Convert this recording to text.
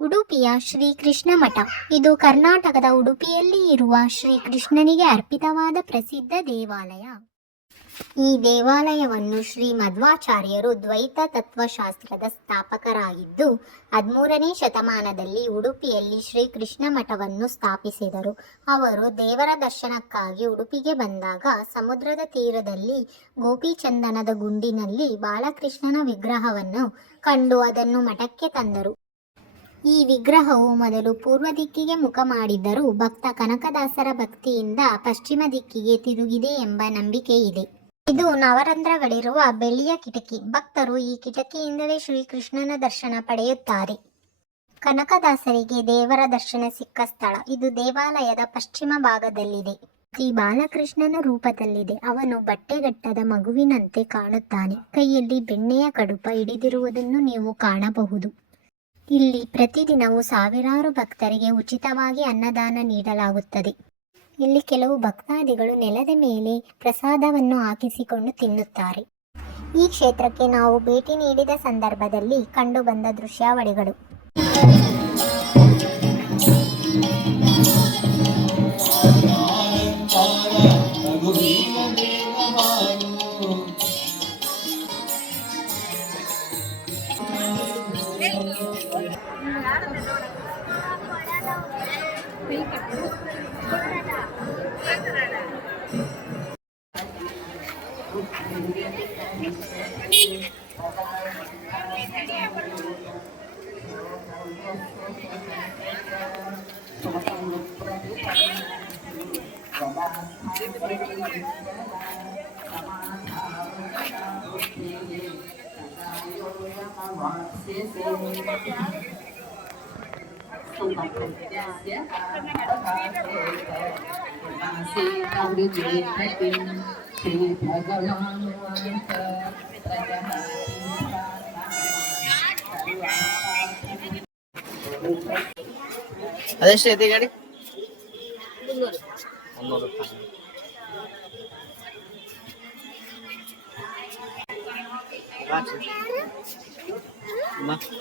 ಉಡುಪಿಯ ಶ್ರೀ ಕೃಷ್ಣ ಮಠ. ಇದು ಕರ್ನಾಟಕದ ಉಡುಪಿಯಲ್ಲಿ ಇರುವ ಶ್ರೀ ಕೃಷ್ಣನಿಗೆ ಅರ್ಪಿತವಾದ ಪ್ರಸಿದ್ಧ ದೇವಾಲಯ. ಈ ದೇವಾಲಯವನ್ನು ಶ್ರೀ ಮಧ್ವಾಚಾರ್ಯರು ದ್ವೈತ ತತ್ವಶಾಸ್ತ್ರದ ಸ್ಥಾಪಕರಾಗಿದ್ದು 13ನೇ ಶತಮಾನದಲ್ಲಿ ಉಡುಪಿಯಲ್ಲಿ ಶ್ರೀ ಕೃಷ್ಣ ಮಠವನ್ನು ಸ್ಥಾಪಿಸಿದರು. ಅವರು ದೇವರ ದರ್ಶನಕ್ಕಾಗಿ ಉಡುಪಿಗೆ ಬಂದಾಗ ಸಮುದ್ರದ ತೀರದಲ್ಲಿ ಗೋಪಿಚಂದನದ ಗುಂಡಿನಲ್ಲಿ ಬಾಲಕೃಷ್ಣನ ವಿಗ್ರಹವನ್ನು ಕಂಡು ಅದನ್ನು ಮಠಕ್ಕೆ ತಂದರು. ಈ ವಿಗ್ರಹವು ಮೊದಲು ಪೂರ್ವ ದಿಕ್ಕಿಗೆ ಮುಖ ಮಾಡಿದ್ದರೂ ಭಕ್ತ ಕನಕದಾಸರ ಭಕ್ತಿಯಿಂದ ಪಶ್ಚಿಮ ದಿಕ್ಕಿಗೆ ತಿರುಗಿದೆ ಎಂಬ ನಂಬಿಕೆ ಇದೆ. ಇದು ನವರಂಧ್ರಗಳಿರುವ ಬೆಳ್ಳಿಯ ಕಿಟಕಿ. ಭಕ್ತರು ಈ ಕಿಟಕಿಯಿಂದಲೇ ಶ್ರೀಕೃಷ್ಣನ ದರ್ಶನ ಪಡೆಯುತ್ತಾರೆ. ಕನಕದಾಸರಿಗೆ ದೇವರ ದರ್ಶನ ಸಿಕ್ಕ ಸ್ಥಳ ಇದು ದೇವಾಲಯದ ಪಶ್ಚಿಮ ಭಾಗದಲ್ಲಿದೆ. ಶ್ರೀ ಬಾಲಕೃಷ್ಣನ ರೂಪದಲ್ಲಿದೆ. ಅವನು ಬಟ್ಟೆಗಟ್ಟದ ಮಗುವಿನಂತೆ ಕಾಣುತ್ತಾನೆ. ಕೈಯಲ್ಲಿ ಬೆಣ್ಣೆಯ ಕಡುಪ ಹಿಡಿದಿರುವುದನ್ನು ನೀವು ಕಾಣಬಹುದು. ಇಲ್ಲಿ ಪ್ರತಿದಿನವೂ ಸಾವಿರಾರು ಭಕ್ತರಿಗೆ ಉಚಿತವಾಗಿ ಅನ್ನದಾನ ನೀಡಲಾಗುತ್ತದೆ. ಇಲ್ಲಿ ಕೆಲವು ಭಕ್ತಾದಿಗಳು ನೆಲದ ಮೇಲೆ ಪ್ರಸಾದವನ್ನು ಹಾಕಿಸಿಕೊಂಡು ತಿನ್ನುತ್ತಾರೆ. ಈ ಕ್ಷೇತ್ರಕ್ಕೆ ನಾವು ಭೇಟಿ ನೀಡಿದ ಸಂದರ್ಭದಲ್ಲಿ ಕಂಡುಬಂದ ದೃಶ್ಯಾವಳಿಗಳು. ಅದೆಷ್ಟು ಐತಿ ಗಾಡಿ? 300.